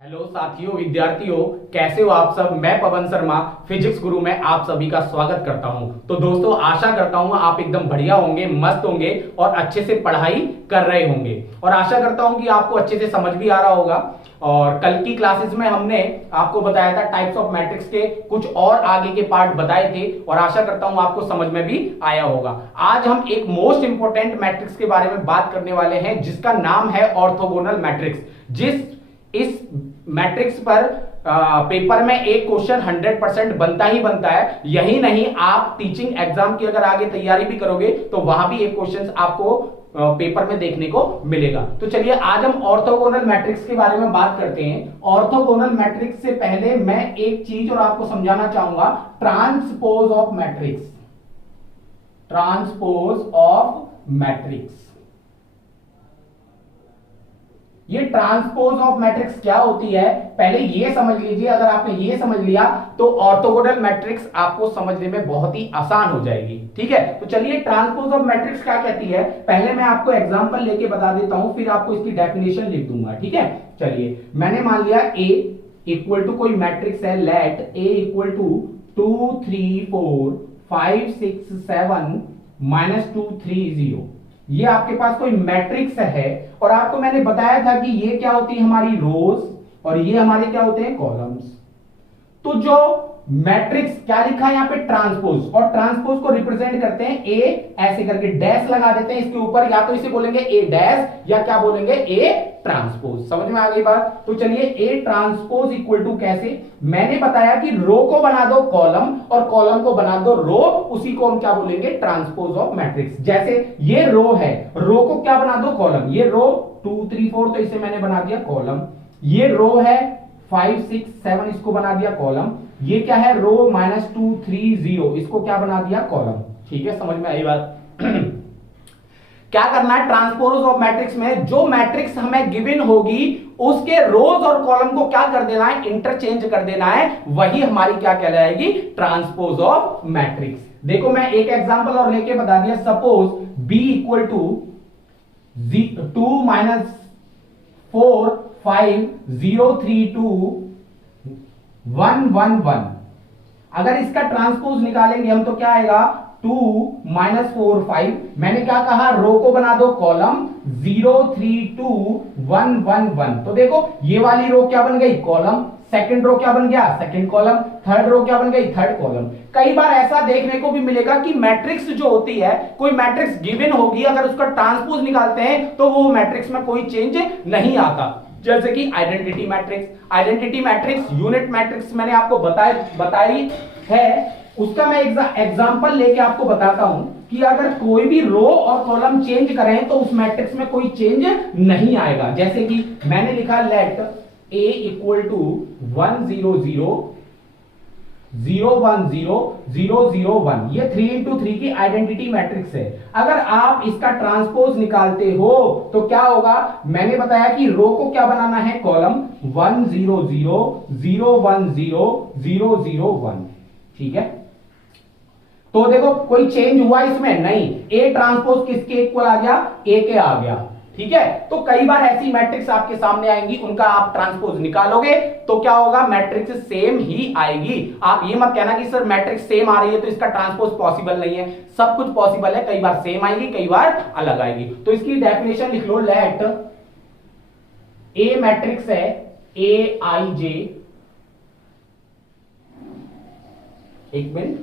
Hello साथियों, विद्यार्थियों, कैसे हो आप सब। मैं पवन शर्मा फिजिक्स गुरु में आप सभी का स्वागत करता हूं। तो दोस्तों, आशा करता हूं आप एकदम बढ़िया होंगे, मस्त होंगे और अच्छे से पढ़ाई कर रहे होंगे। और आशा करता हूं कि आपको अच्छे से समझ भी आ रहा होगा। और कल की क्लासेस में हमने आपको बताया था टाइप्स ऑफ मैट्रिक्स के कुछ और आगे के पार्ट बताए थे और आशा करता हूं आपको समझ में भी आया होगा। आज हम एक मोस्ट इंपोर्टेंट मैट्रिक्स के बारे में बात करने वाले हैं जिसका नाम है ऑर्थोगोनल मैट्रिक्स। इस मैट्रिक्स पर पेपर में एक क्वेश्चन 100% बनता ही बनता है। यही नहीं, आप टीचिंग एग्जाम की अगर आगे तैयारी भी करोगे तो वहां भी एक क्वेश्चन आपको पेपर में देखने को मिलेगा। तो चलिए आज हम ऑर्थोगोनल मैट्रिक्स के बारे में बात करते हैं। ऑर्थोगोनल मैट्रिक्स से पहले मैं एक चीज और आपको समझाना चाहूंगा, transpose of matrix. Transpose of matrix, ये ट्रांसपोज ऑफ मैट्रिक्स क्या होती है पहले ये समझ लीजिए। अगर आपने ये समझ लिया तो ऑर्थोगोनल मैट्रिक्स आपको समझने में बहुत ही आसान हो जाएगी। ठीक है, तो चलिए ट्रांसपोज ऑफ मैट्रिक्स क्या कहती है पहले मैं आपको एग्जांपल लेके बता देता हूं, फिर आपको इसकी डेफिनेशन लिख दूंगा। ठीक है, चलिए मैंने मान लिया ए इक्वल टू कोई मैट्रिक्स है, लेट ए इक्वल टू 2 3 4 5 6 7 -2 3 0। ये आपके पास कोई मैट्रिक्स है और आपको मैंने बताया था कि ये क्या होती है हमारी रोज और ये हमारे क्या होते हैं कॉलम्स। तो जो मैट्रिक्स क्या लिखा है यहां पे ट्रांसपोज, और ट्रांसपोज को रिप्रेजेंट करते हैं ए ऐसे करके डैश लगा देते हैं इसके ऊपर, या तो इसे बोलेंगे ए डैश या क्या बोलेंगे ए ट्रांसपोज। समझ में आ गई बात। तो चलिए ए ट्रांसपोज इक्वल टू कैसे, मैंने बताया कि रो को बना दो कॉलम और कॉलम को बना दो रो, उसी को हम क्या बोलेंगे ट्रांसपोज ऑफ मैट्रिक्स। जैसे ये रो है, रो को क्या बना दो कॉलम, ये रो 2 3 4 तो इसे मैंने बना दिया कॉलम। ये रो है 5 6 7 इसको बना दिया कॉलम। ये क्या है रो -2 3 0 इसको क्या बना दिया कॉलम। ठीक है, समझ में आई बात। क्या करना है ट्रांसपोज ऑफ मैट्रिक्स में, जो मैट्रिक्स हमें गिवन होगी उसके रोज और कॉलम को क्या कर देना है इंटरचेंज कर देना है, वही हमारी क्या कहलाएगी ट्रांसपोज ऑफ मैट्रिक्स। देखो मैं एक एग्जांपल और लेके बता दिया, सपोज b इक्वल टू 2 -4 5 0 3 2 1 1 1। अगर इसका ट्रांसपोज निकालेंगे हम तो क्या आएगा 2 -4 5, मैंने क्या कहा रो को बना दो कॉलम 0 3 2 1 1 1। तो देखो ये वाली रो क्या बन गई कॉलम, सेकंड रो क्या बन गया सेकंड कॉलम, थर्ड रो क्या बन गई थर्ड कॉलम। कई बार ऐसा देखने को भी मिलेगा कि मैट्रिक्स जो होती है, कोई मैट्रिक्स गिवन होगी, अगर उसका ट्रांसपोज निकालते हैं तो वो मैट्रिक्स में कोई चेंज नहीं आता। जैसे कि identity matrix, identity matrix unit matrix मैंने आपको बताई है, उसका मैं एग्जांपल लेके आपको बताता हूं कि अगर कोई भी रो और कॉलम चेंज करें तो उस मैट्रिक्स में कोई चेंज नहीं आएगा। जैसे कि मैंने लिखा लेट a इक्वल टू 1 0 0 0 1 0 0 0 1, ये 3 इंटू 3 की आइडेंटिटी मैट्रिक्स है। अगर आप इसका ट्रांसपोज निकालते हो तो क्या होगा, मैंने बताया कि रो को क्या बनाना है कॉलम 1 0 0 0 1 0 0 0 1। ठीक है, तो देखो कोई चेंज हुआ इसमें नहीं, ए ट्रांसपोज किसके इक्वल आ गया ए के आ गया। ठीक है, तो कई बार ऐसी मैट्रिक्स आपके सामने आएंगी, उनका आप ट्रांसपोज निकालोगे तो क्या होगा मैट्रिक्स सेम ही आएगी। आप ये मत कहना कि सर मैट्रिक्स सेम आ रही है तो इसका ट्रांसपोज पॉसिबल नहीं है, सब कुछ पॉसिबल है, कई बार सेम आएगी कई बार अलग आएगी। तो इसकी डेफिनेशन लिख लो, लेट ए मैट्रिक्स है ए आई जे, एक minute,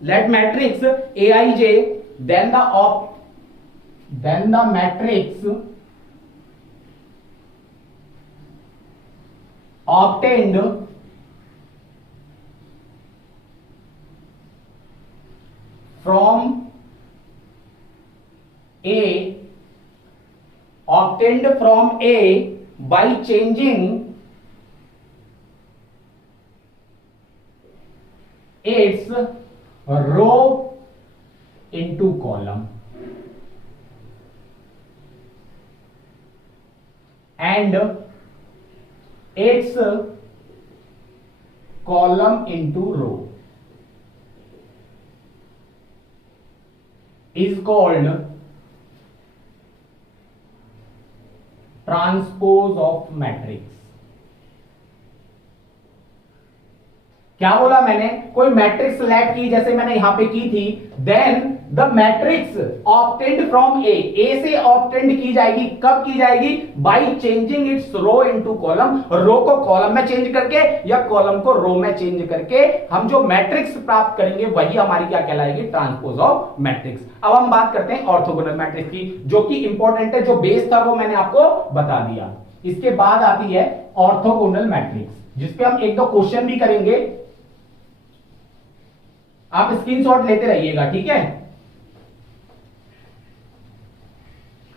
let matrix aij then the matrix obtained from a by changing its row into column and its column into row is called transpose of matrix. क्या बोला मैंने? कोई मैट्रिक्स सेलेक्ट की, जैसे मैंने यहां पे की थी, then the matrix obtained from A से ऑब्टेन्ड की जाएगी। कब की जाएगी? By changing its row into column. Row को कॉलम में चेंज करके या कॉलम को रो में चेंज करके हम जो मैट्रिक्स प्राप्त करेंगे वही हमारी क्या कहलाएगी? Transpose of matrix. अब हम बात करते हैं ऑर्थोगोनल मैट्रिक्स की, जो कि इंपॉर्टेंट है। जो बेस था वो मैंने आपको बता दिया। इसके बाद आती है ऑर्थोगोनल मैट्रिक्स, जिसपे हम एक दो क्वेश्चन भी करेंगे। आप स्क्रीनशॉट लेते रहिएगा, ठीक है?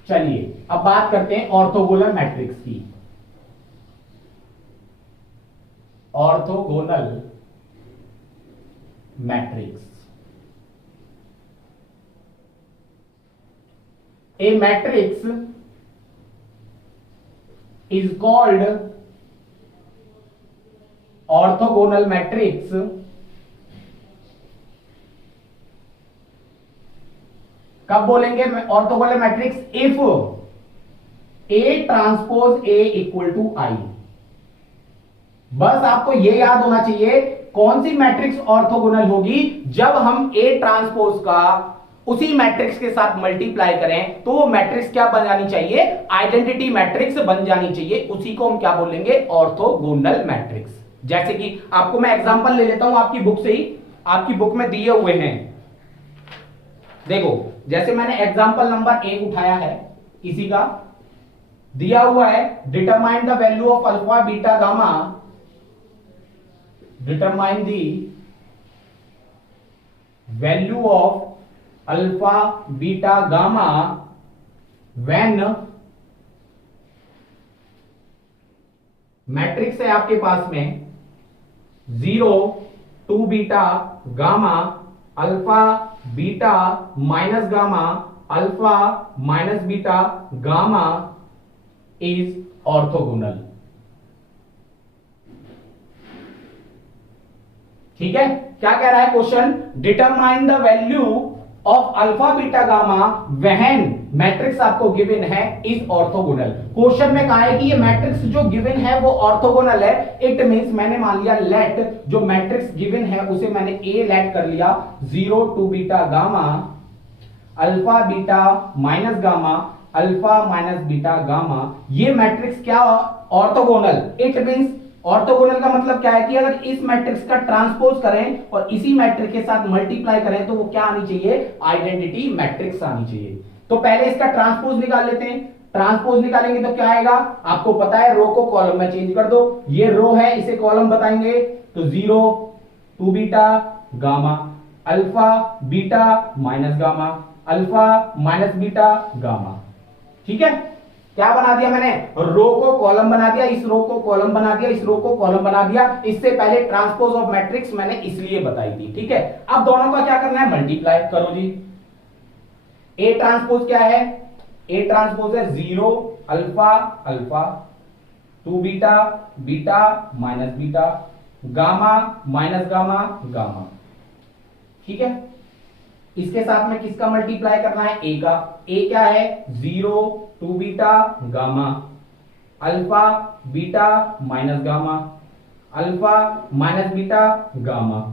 चलिए अब बात करते हैं ऑर्थोगोनल मैट्रिक्स की। Orthogonal matrix, a matrix is called orthogonal matrix कब बोलेंगे orthogonal matrix? If A transpose A equal to I. बस आपको यह याद होना चाहिए कौन सी मैट्रिक्स ऑर्थोगोनल होगी? जब हम ए ट्रांसपोज का उसी मैट्रिक्स के साथ मल्टीप्लाई करें तो वो मैट्रिक्स क्या बन जानी चाहिए? आइडेंटिटी मैट्रिक्स बन जानी चाहिए। उसी को हम क्या बोलेंगे? Orthogonal matrix. जैसे कि आपको मैं एग्जांपल ले लेता हूं आपकी बुक से ही। आपकी बुक में दिए हुए हैं, देखो, जैसे मैंने एग्जांपल नंबर 1 उठाया है, इसी का दिया हुआ है, determine the value of alpha beta gamma, determine the value of alpha beta gamma when, matrix है आपके पास में 0 2 beta gamma alpha beta minus gamma alpha minus beta gamma is orthogonal. ठीक है? क्या कह रहा है question? Determine the value of alpha beta gamma when matrix आपको गिवन है इज ऑर्थोगोनल। क्वेश्चन में कहा है कि ये मैट्रिक्स जो गिवन है वो ऑर्थोगोनल है। इट मींस मैंने मान लिया लेट जो मैट्रिक्स गिवन है उसे मैंने ए लेट कर लिया, 0 2 beta gamma alpha beta minus gamma alpha minus beta gamma. ये मैट्रिक्स क्या? ऑर्थोगोनल। इट मींस ऑर्थोगोनल का मतलब क्या है कि अगर इस मैट्रिक्स का ट्रांसपोज करें और इसी मैट्रिक्स के साथ मल्टीप्लाई करें तो वो क्या आनी चाहिए? आइडेंटिटी मैट्रिक्स आनी चाहिए। तो पहले इसका ट्रांसपोज निकाल लेते हैं। ट्रांसपोज निकालेंगे तो क्या आएगा? आपको पता है, रो को कॉलम में चेंज कर दो। ये रो है, इसे कॉलम बताएंगे तो 0 2 beta gamma alpha beta minus gamma alpha minus beta gamma. ठीक है? क्या बना दिया मैंने? रो को कॉलम बना दिया, इस रो को कॉलम बना दिया, इस रो को कॉलम बना दिया। इससे पहले ट्रांसपोज ऑफ मैट्रिक्स मैंने इसलिए बताई थी। ठीक है? अब दोनों का क्या करना है? मल्टीप्लाई करो जी। ए ट्रांसपोज क्या है? ए ट्रांसपोज है 0 alpha alpha 2 beta beta minus beta gamma minus gamma gamma. ठीक है? इसके साथ में किसका मल्टीप्लाई करना है? ए का। ए क्या है? 0 2 beta gamma alpha beta minus gamma alpha minus beta gamma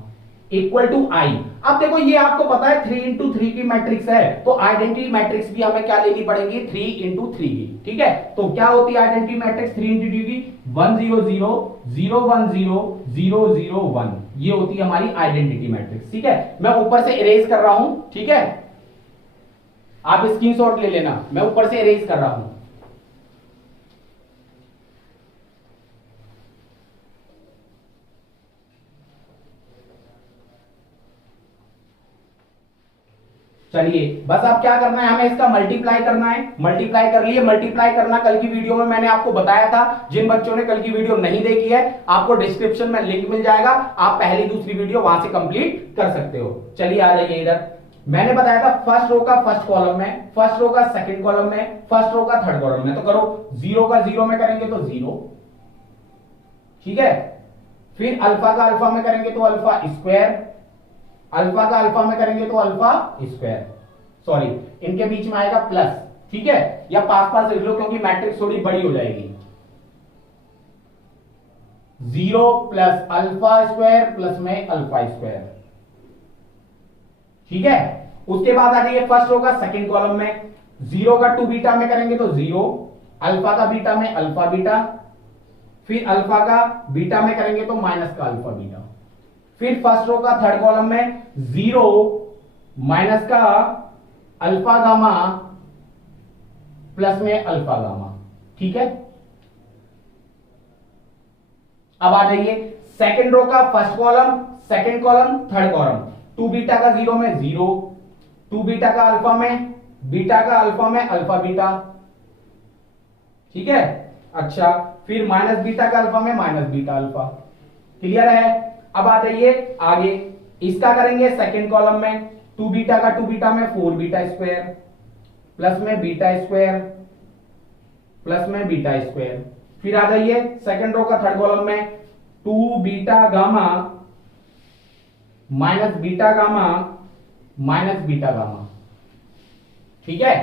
equal to I. अब देखो ये आपको पता है 3 इंटू 3 की मैट्रिक्स है, तो आइडेंटिटी मैट्रिक्स भी हमें क्या लेनी पड़ेगी? 3 इंटू 3 की। ठीक है? तो क्या होती है आइडेंटिटी मैट्रिक्स 3 इंटू 3 की? 1 0 0 0 1 0 0 0 1। ये होती है हमारी आइडेंटिटी मैट्रिक्स। ठीक है? मैं ऊपर से इरेज कर रहा हूं। ठीक है? आप स्क्रीनशॉट ले लेना, मैं ऊपर से इरेज कर रहा हूं। चलिए बस अब क्या करना है? हमें इसका मल्टीप्लाई करना है। मल्टीप्लाई कर लिए। मल्टीप्लाई करना कल की वीडियो में मैंने आपको बताया था। जिन बच्चों ने कल की वीडियो नहीं देखी है, आपको डिस्क्रिप्शन में लिंक मिल जाएगा, आप पहली दूसरी वीडियो वहां से कंप्लीट कर सकते हो। चलिए आ जाइए इधर। मैंने बताया था फर्स्ट रो का फर्स्ट कॉलम में, फर्स्ट रो का सेकंड कॉलम में, फर्स्ट रो का थर्ड कॉलम में। तो करो, 0 का 0 में करेंगे तो 0। ठीक है? फिर अल्फा का अल्फा में करेंगे तो अल्फा स्क्वायर, अल्फा का अल्फा में करेंगे तो अल्फा स्क्वायर, सॉरी इनके बीच में आएगा प्लस। ठीक है, या पास पास लिख लो क्योंकि मैट्रिक्स थोड़ी बड़ी हो जाएगी। 0 प्लस अल्फा स्क्वायर प्लस में अल्फा स्क्वायर, ठीक है। उसके बाद आ जाइए फर्स्ट रो का सेकंड कॉलम में, 0 का 2 बीटा में करेंगे तो 0, अल्फा का बीटा में अल्फा बीटा, फिर अल्फा का बीटा में करेंगे तो माइनस का अल्फा बीटा, फिर फर्स्ट रो का थर्ड कॉलम में 0 माइनस का अल्फा गामा प्लस में अल्फा गामा, ठीक है। अब आ जाइए सेकंड रो का first column, second column, third column, 2 beta का 0 में 0, 2 बीटा का अल्फा में, बीटा का अल्फा में अल्फा बीटा, ठीक है। अच्छा, फिर माइनस बीटा का अल्फा में माइनस बीटा अल्फा, क्लियर है। अब आ जाइए आगे, इसका करेंगे सेकंड कॉलम में, 2 बीटा का 2 बीटा में 4 बीटा स्क्वायर प्लस में बीटा स्क्वायर प्लस में बीटा स्क्वायर, फिर आ जाइए सेकंड रो का थर्ड कॉलम में, 2 beta gamma minus beta gamma minus beta gamma, ठीक है।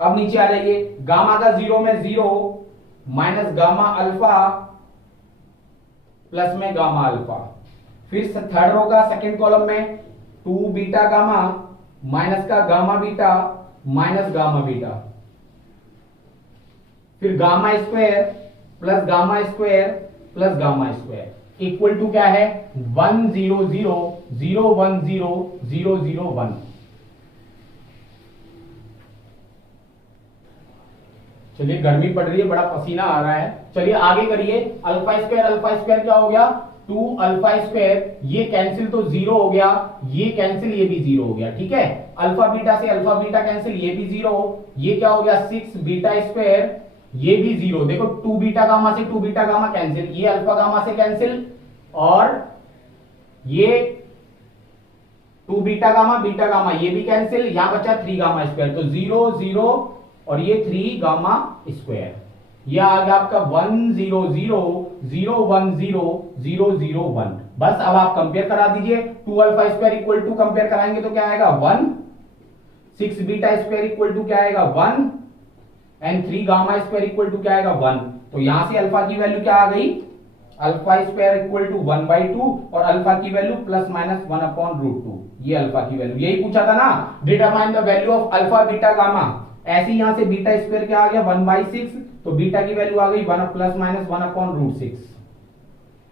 अब नीचे आ जाइए, गामा का 0 में 0 माइनस गामा अल्फा प्लस में गामा अल्फा, फिर थर्ड रो का सेकंड कॉलम में 2 बीटा गामा माइनस का gamma beta minus gamma beta, फिर gamma square plus gamma square plus gamma square equal to क्या है 1 0 0 0 1 0 0 0 1। चलिए गर्मी पड़ रही है, बड़ा पसीना आ रहा है। चलिए आगे करिए, अल्फा स्क्वायर क्या हो गया 2 अल्फा स्क्वायर, ये कैंसिल तो 0 हो गया, ये कैंसिल, ये भी 0 हो गया, ठीक है। अल्फा बीटा से अल्फा बीटा कैंसिल, ये भी 0, ये क्या हो गया 6 बीटा स्क्वायर, ये भी 0। देखो 2 बीटा गामा से 2 बीटा गामा कैंसिल, ये अल्फा गामा से कैंसिल, और ये 2 बीटा गामा ये भी कैंसिल, यहां बचा 3 गामा स्क्वायर, तो 0 0 और ये 3 गामा स्क्वायर, ये आ गया आपका 1 0 0 0 1 0 0 0 1। बस अब आप कंपेयर करा दीजिए, 2 alpha square equal to compare कराएंगे तो क्या आएगा 1, 6 बीटा स्क्वायर इक्वल टू क्या आएगा 1 and 3 gamma square equal to क्या आएगा 1। तो यहां से अल्फा की वैल्यू क्या आ गई, अल्फा स्क्वायर इक्वल टू 1/2 और अल्फा की वैल्यू प्लस माइनस 1/√2, ये अल्फा की वैल्यू, यही पूछा था ना, determine the value of alpha beta gamma. ऐसे यहां से बीटा स्क्वायर क्या आ गया 1/6, तो बीटा की वैल्यू आ गई 1 प्लस माइनस 1/√6।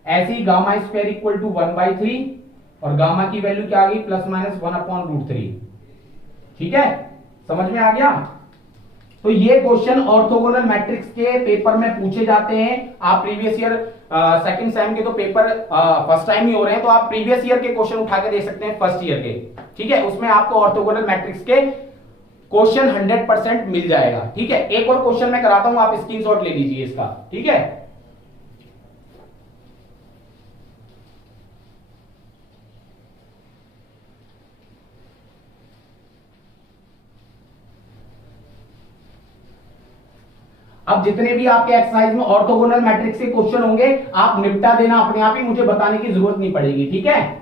ऐसे ही गामा स्क्वायर इक्वल टू 1/3 और गामा की वैल्यू क्या आ गई प्लस माइनस 1/√3, ठीक है, समझ में आ गया। तो ये क्वेश्चन ऑर्थोगोनल मैट्रिक्स के पेपर में पूछे जाते हैं। आप प्रीवियस ईयर सेकंड सेम के तो पेपर फर्स्ट टाइम ही हो रहे हैं, तो आप प्रीवियस ईयर के क्वेश्चन उठा के दे सकते हैं फर्स्ट ईयर के, ठीक है, उसमें आपको ऑर्थोगोनल मैट्रिक्स के क्वेश्चन 100% मिल जाएगा, ठीक है। एक और क्वेश्चन मैं कराता हूं, आप स्क्रीनशॉट ले लीजिए इसका, ठीक है। अब जितने भी आपके एक्सरसाइज में ऑर्थोगोनल मैट्रिक्स के क्वेश्चन होंगे आप निपटा देना अपने आप ही, मुझे बताने की जरूरत नहीं पड़ेगी, ठीक है।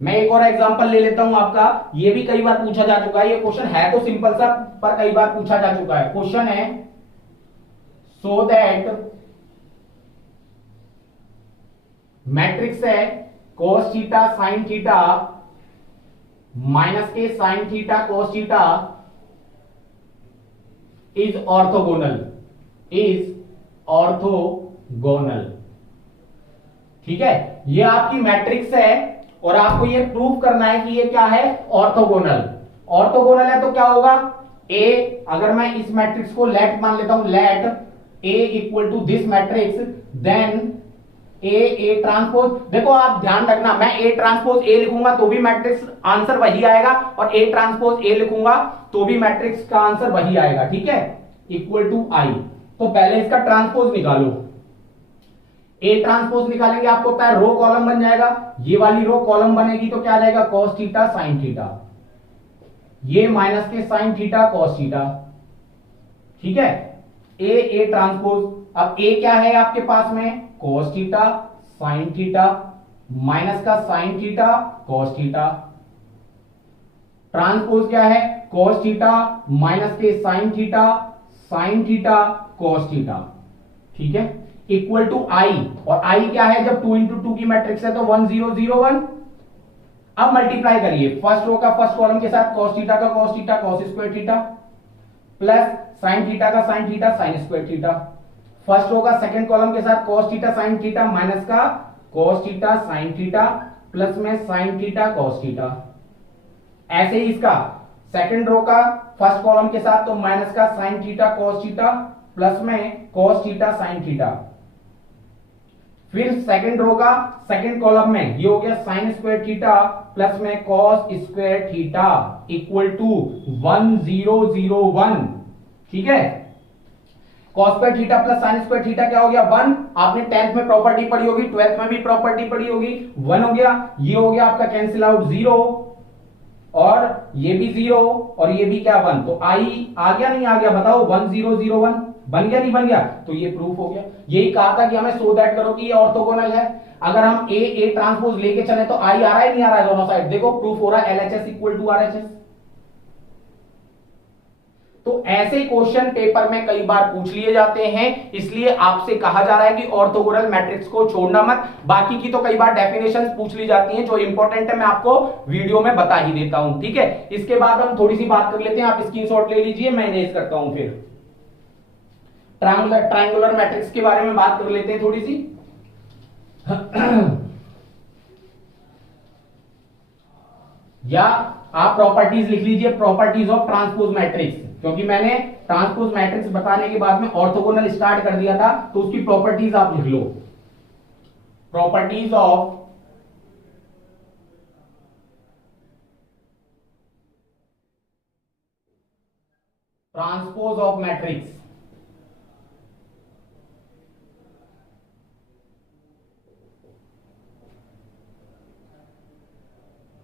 मैं एक और एग्जांपल ले लेता हूं आपका, ये भी कई बार पूछा जा चुका है, ये क्वेश्चन है तो सिंपल सा पर कई बार पूछा जा चुका है। क्वेश्चन है सो दैट मैट्रिक्स है cos theta sin theta minus के sin theta cos theta is orthogonal, ठीक है। ये आपकी मैट्रिक्स है और आपको ये प्रूव करना है कि ये क्या है ऑर्थोगोनल है। तो क्या होगा A, अगर मैं इस मैट्रिक्स को लेट मान लेता हूं, let A equal to this matrix, then A transpose, देखो आप ध्यान रखना, मैं A ट्रांसपोज A लिखूंगा तो भी मैट्रिक्स आंसर वही आएगा, और A ट्रांसपोज A लिखूंगा तो भी मैट्रिक्स का आंसर वही आएगा, ठीक है, इक्वल टू I। तो पहले इसका ट्रांसपोज निकालो, A ट्रांसपोज निकालेंगे, आपको पता है रो कॉलम बन जाएगा, ये वाली रो कॉलम बनेगी तो क्या आ जाएगा cos थीटा sin थीटा, ये माइनस के sin थीटा cos थीटा, ठीक है। A ट्रांसपोज, अब A क्या है आपके पास में cos theta sin theta minus का sin theta cos theta, transpose क्या है, cos थीटा माइनस के sin theta, sin theta cos theta, ठीक है, इक्वल टू आई, और आई क्या है, जब 2 इंटू 2 की मैट्रिक्स है तो 1 0 0 1। अब मल्टीप्लाई करिए फर्स्ट रो का फर्स्ट कॉलम के साथ, cos थीटा का cos theta cos square theta, plus sin theta का sin theta sin square theta, first row का सेकंड कॉलम के साथ cos theta sin theta minus का cos theta sin theta, plus में sin theta cos theta. ऐसे ही इसका second row का फर्स्ट कॉलम के साथ तो माइनस का sin theta cos theta, plus में cos थीटा sin थीटा। फिर सेकंड रो का सेकंड कॉलम में ये हो गया sin स्क्वायर थीटा प्लस में cos square theta equal to 1 0 0 1, ठीक है। cos square theta plus sin square theta क्या हो गया, 1। आपने 10th में प्रॉपर्टी पढ़ी होगी, 12th में भी प्रॉपर्टी पढ़ी होगी, 1 हो गया, ये हो गया आपका कैंसिल आउट 0, और ये भी 0 और ये भी क्या 1, तो आई आ गया नहीं आ गया, बताओ 1 0 0 1 बन गया नहीं बन गया, तो ये प्रूफ हो गया। यही कहा था कि हमें सो दैट करो कि ये ऑर्थोगोनल है। अगर हम ए ट्रांसपोज लेके चले तो आई आ रहा है नहीं आ रहा है दोनों साइड, देखो प्रूफ हो रहा है एलएचएस इक्वल टू आरएचएस। तो ऐसे क्वेश्चन पेपर में कई बार पूछ लिए जाते हैं, इसलिए आपसे कहा जा रहा है कि ऑर्थोगोनल मैट्रिक्स को छोड़ना मत। बाकी की तो कई बार डेफिनेशंस पूछ ली जाती हैं, जो इंपॉर्टेंट है मैं आपको वीडियो में बता ही देता हूं, ठीक है। इसके बाद हम थोड़ी सी बात कर लेते हैं, आप स्क्रीनशॉट ले लीजिए, मैं इरेज करता हूं। फिर ट्रायंगुलर मैट्रिक्स के बारे में बात कर लेते हैं थोड़ी सी। या आप प्रॉपर्टीज लिख लीजिए, प्रॉपर्टीज ऑफ ट्रांसपोज मैट्रिक्स, क्योंकि मैंने ट्रांसपोज मैट्रिक्स बताने के बाद में ऑर्थोगोनल स्टार्ट कर दिया था, तो उसकी प्रॉपर्टीज आप लिख लो। Properties of transpose of matrix.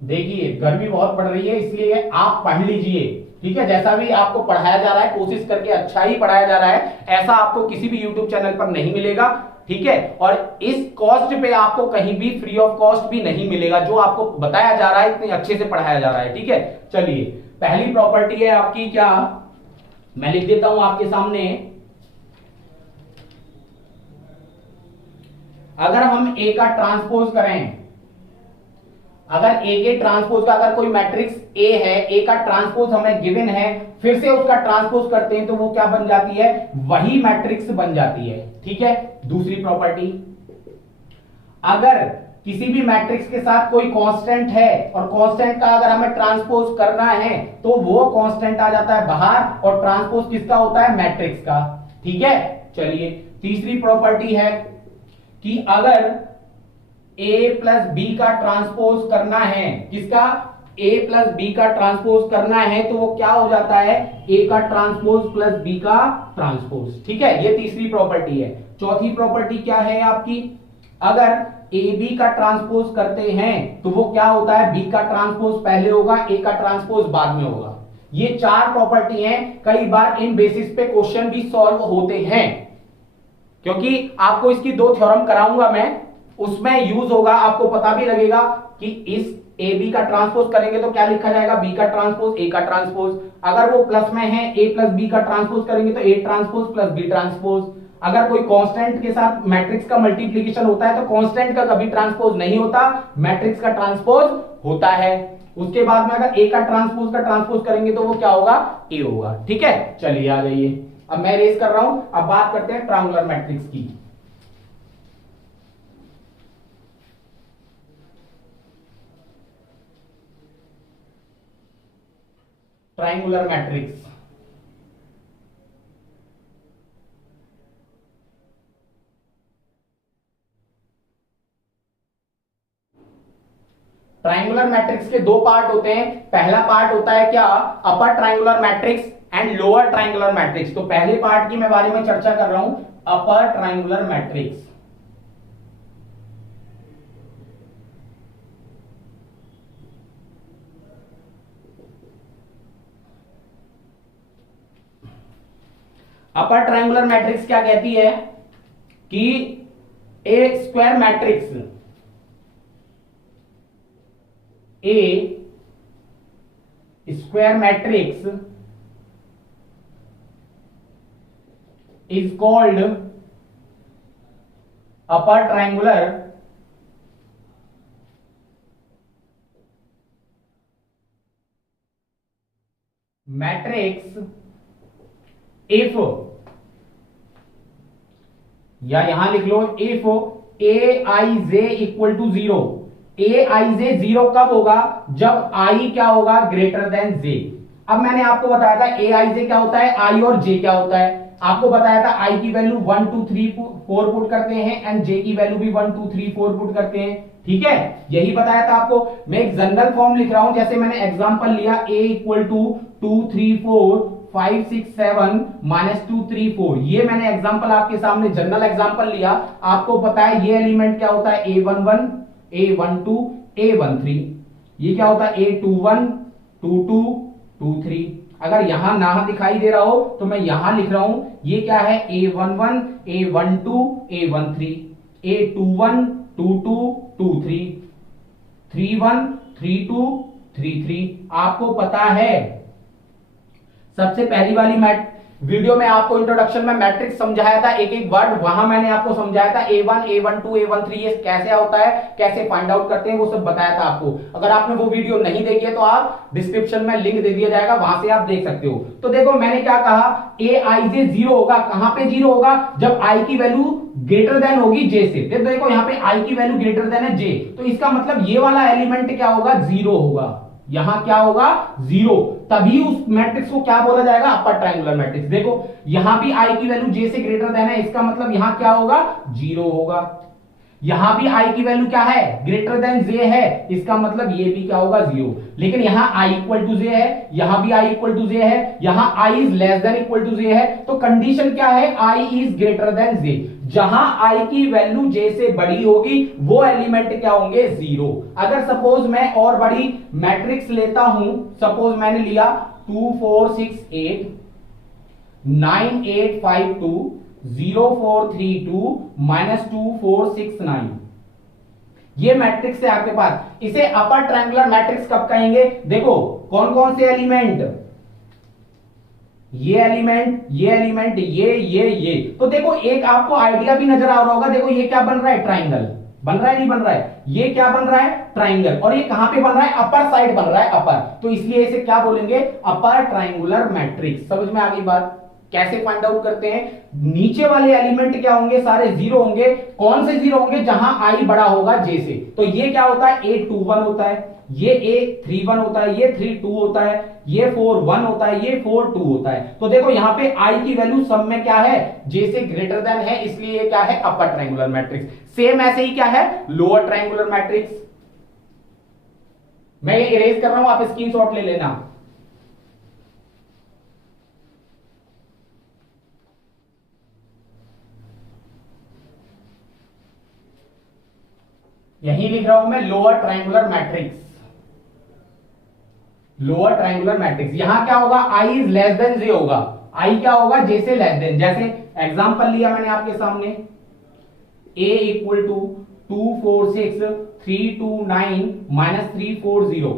देखिए गर्मी बहुत पड़ रही है, इसलिए आप पढ़ लीजिए, ठीक है। जैसा भी आपको पढ़ाया जा रहा है कोशिश करके अच्छा ही पढ़ाया जा रहा है, ऐसा आपको किसी भी यूट्यूब चैनल पर नहीं मिलेगा, ठीक है। और इस कॉस्ट पे आपको कहीं भी फ्री ऑफ कॉस्ट भी नहीं मिलेगा, जो आपको बताया जा रहा है इतने अच्छे से पढ़ाया जा रहा है, ठीक है। चलिए पहली प्रॉपर्टी है आपकी क्या, मैं लिख देता हूं आपके सामने। अगर हम ए का ट्रांसपोज करें, अगर ए के ट्रांसपोज का अगर कोई मैट्रिक्स ए है, ए का ट्रांसपोज हमें गिवन है, फिर से उसका ट्रांसपोज करते हैं तो वो क्या बन जाती है, वही मैट्रिक्स बन जाती है, ठीक है। दूसरी प्रॉपर्टी, अगर किसी भी मैट्रिक्स के साथ कोई कांस्टेंट है और कांस्टेंट का अगर हमें ट्रांसपोज करना है तो वो कांस्टेंट आ जाता है बाहर, और ट्रांसपोज किसका होता है, मैट्रिक्स का, ठीक है। चलिए तीसरी प्रॉपर्टी है कि अगर ए प्लस बी का ट्रांसपोज करना है, किसका, ए प्लस बी का ट्रांसपोज करना है, तो वो क्या हो जाता है, ए का ट्रांसपोज प्लस बी का ट्रांसपोज, ठीक है। ये तीसरी प्रॉपर्टी है। चौथी प्रॉपर्टी क्या है आपकी, अगर ए बी का ट्रांसपोज करते हैं तो वो क्या होता है, बी का ट्रांसपोज पहले होगा, ए का ट्रांसपोज बाद में होगा। ये चार प्रॉपर्टी हैं, कई बार इन बेसिस पे क्वेश्चन भी सॉल्व होते हैं, क्योंकि आपको इसकी दो थ्योरम कराऊंगा मैं, उसमें यूज होगा, आपको पता भी लगेगा कि इस ए बी का ट्रांसपोज करेंगे तो क्या लिखा जाएगा, बी का ट्रांसपोज ए का ट्रांसपोज। अगर वो प्लस में है, ए प्लस बी का ट्रांसपोज करेंगे तो A transpose plus B transpose. अगर कोई कांस्टेंट के साथ मैट्रिक्स का मल्टीप्लिकेशन होता है तो कांस्टेंट का कभी ट्रांसपोज नहीं होता, मैट्रिक्स का ट्रांसपोज होता है। उसके बाद में अगर ए का ट्रांसपोज करेंगे तो वो क्या होगा, ए होगा, ठीक है। चलिए आ जाइए, अब मैं रेज कर रहा हूं, अब बात करते हैं ट्रायंगुलर मैट्रिक्स की। ट्रायंगुलर मैट्रिक्स, ट्रायंगुलर मैट्रिक्स के दो पार्ट होते हैं। पहला पार्ट होता है क्या, अपर triangular matrix and lower triangular matrix. तो पहले पार्ट की मैं बारे में चर्चा कर रहा हूं, upper triangular matrix. Upper triangular matrix क्या कहती है कि a square matrix a square matrix is called upper triangular matrix if, या यहां लिख लो if A I J equal to 0। A I J 0 कब होगा? जब आई क्या होगा? Greater than J. अब मैंने आपको बताया था ए आई जे क्या होता है, आई और जे क्या होता है। आपको बताया था आई की वैल्यू 1 2 3 4 पुट करते हैं एंड जे की वैल्यू भी 1 2 3 4 पुट करते हैं। ठीक है, यही बताया था आपको। मैं एक जनरल फॉर्म लिख रहा हूं, जैसे मैंने एग्जांपल लिया a इक्वल टू 2 3 4 5 6 7 -2 3 4। ये मैंने एग्जांपल आपके सामने जनरल एग्जांपल लिया। आपको पता है ये एलिमेंट क्या होता है, a11 a12 a13। ये क्या होता है, a21 22 23। अगर यहां ना दिखाई दे रहा हो तो मैं यहां लिख रहा हूं, ये क्या है, a11 a12 a13 a21 22 23 31 32 33। आपको पता है सबसे पहली वाली वीडियो में आपको इंट्रोडक्शन में मैट्रिक्स समझाया था, एक एक वर्ड वहां मैंने आपको समझाया था a1 a12 a13 ये कैसे होता है, कैसे फाइंड आउट करते हैं, वो सब बताया था आपको। अगर आपने वो वीडियो नहीं देखी है तो आप डिस्क्रिप्शन में लिंक दे दिया जाएगा, वहां से आप देख सकते हो। तो देखो मैंने क्या कहा, ए आई जे 0 होगा। कहां पे 0 होगा? जब आई की वैल्यू ग्रेटर देन होगी जे से। देखो यहाँ पे आई की वैल्यू ग्रेटर देन है जे, तो इसका मतलब ये वाला एलिमेंट क्या होगा, 0 होगा। यहां क्या होगा, 0। तभी उस मैट्रिक्स को क्या बोला जाएगा, अपर ट्रायंगुलर मैट्रिक्स। देखो यहां भी आई की वैल्यू जे से ग्रेटर देन है, इसका मतलब यहां क्या होगा, 0 होगा। यहां भी आई की वैल्यू क्या है, ग्रेटर देन जे है, इसका मतलब ये भी क्या होगा, 0। लेकिन यहां आई इक्वल टू जे है, यहां भी आई इक्वल टू जे है, यहां I is less than equal to J है। तो कंडीशन क्या है, I is greater than J. जहां आई की वैल्यू जे से बड़ी होगी वो एलिमेंट क्या होंगे, 0। अगर सपोज मैं और बड़ी मैट्रिक्स लेता हूं, सपोज मैंने लिया 2 4 6 8 9 8 5 2 0 4 3 2 -2 4 6 9, ये मैट्रिक्स है आपके पास। इसे अपर ट्रायंगुलर मैट्रिक्स कब कहेंगे? देखो कौन कौन से एलिमेंट, ये एलिमेंट ये एलिमेंट ये। तो देखो एक आपको आइडिया भी नजर आ रहा होगा, देखो ये क्या बन रहा है, ट्रायंगल बन रहा है, नहीं बन रहा है? ये क्या बन रहा है, ट्रायंगल। और ये कहां पे बन रहा है, अपर साइड बन रहा है, अपर। तो इसलिए इसे क्या बोलेंगे, अपर ट्रायंगुलर मैट्रिक्स। समझ में आ गई बात? कैसे फाइंड आउट करते हैं? नीचे वाले एलिमेंट क्या होंगे, सारे 0 होंगे। कौन से 0 होंगे, जहां आई बड़ा होगा जे से। तो ये क्या होता है, a21 होता है, ये a31 होता है, ये 32 होता है, ये 41 होता है, ये 42 होता है। तो देखो यहां पे आई की वैल्यू सब में क्या है, जे से ग्रेटर देन है, इसलिए ये क्या है, अपर ट्रायंगुलर मैट्रिक्स। सेम ऐसे ही क्या है, लोअर ट्रायंगुलर मैट्रिक्स। मैं ये इरेज कर रहा हूं, आप स्क्रीनशॉट ले लेना। यही लिख रहा हूं मैं, lower triangular matrix. Lower triangular matrix यहां क्या होगा, आई इज लेस देन जे होगा। आई क्या होगा, जे से लेस देन। जैसे एग्जांपल लिया मैंने आपके सामने, a इक्वल टू 2 4 6 3 2 9 -3 4 0।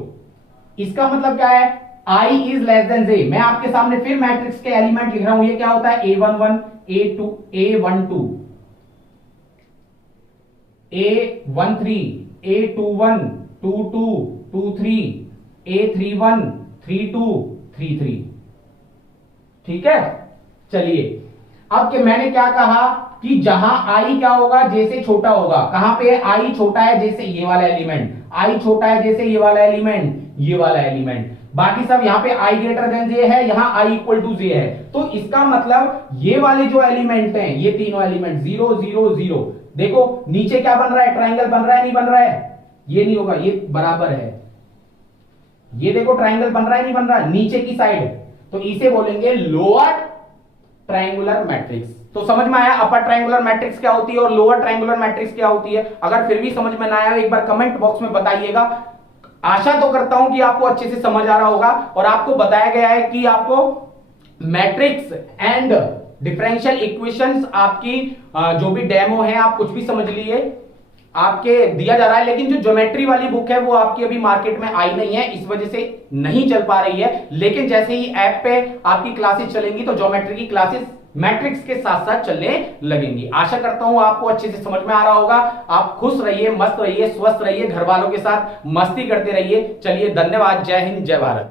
इसका मतलब क्या है, i इज लेस देन जे। मैं आपके सामने फिर मैट्रिक्स के एलिमेंट लिख रहा हूं, ये क्या होता है, a11 a2 a12 a13 a21 22 23 a31 32 33। ठीक है, चलिए अब कि मैंने क्या कहा कि जहां आई क्या होगा, जैसे छोटा होगा। कहां पे आई छोटा है, जैसे ये वाला एलिमेंट, आई छोटा है जैसे ये वाला एलिमेंट, ये वाला एलिमेंट। बाकी सब यहां पे आई ग्रेटर देन जे है, यहां आई इक्वल टू जे है। तो इसका मतलब ये वाले जो एलिमेंट हैं, ये तीनों एलिमेंट 0 0 0। देखो नीचे क्या बन रहा है, ट्रायंगल बन रहा है, नहीं बन रहा है? ये नहीं होगा, ये बराबर है। ये देखो ट्रायंगल बन रहा है, नहीं बन रहा है, नीचे की साइड। तो इसे बोलेंगे लोअर ट्रायंगुलर मैट्रिक्स। तो समझ में आया अपर ट्रायंगुलर मैट्रिक्स क्या होती है और लोअर ट्रायंगुलर मैट्रिक्स क्या होती है? अगर फिर भी समझ में ना आया, एक बार कमेंट बॉक्स में बताइएगा। आशा तो करता हूं कि आपको अच्छे से समझ आ रहा होगा और आपको बताया गया है कि आपको मैट्रिक्स एंड डिफरेंशियल इक्वेशंस आपकी जो भी डेमो है, आप कुछ भी समझ लिए। आपके दिया जा रहा है, लेकिन जो ज्योमेट्री वाली बुक है वो आपकी अभी मार्केट में आई नहीं है, इस वजह से नहीं चल पा रही है। लेकिन जैसे ही ऐप पे आपकी क्लासेस चलेंगी तो ज्योमेट्री की क्लासेस मैट्रिक्स के साथ साथ चलने लगेंगी। आशा करता हूं आपको अच्छे से समझ में आ रहा होगा। आप खुश रहिए, मस्त रहिए, स्वस्थ रहिए, घर वालों के साथ मस्ती करते रहिए। चलिए, धन्यवाद। जय हिंद, जय भारत।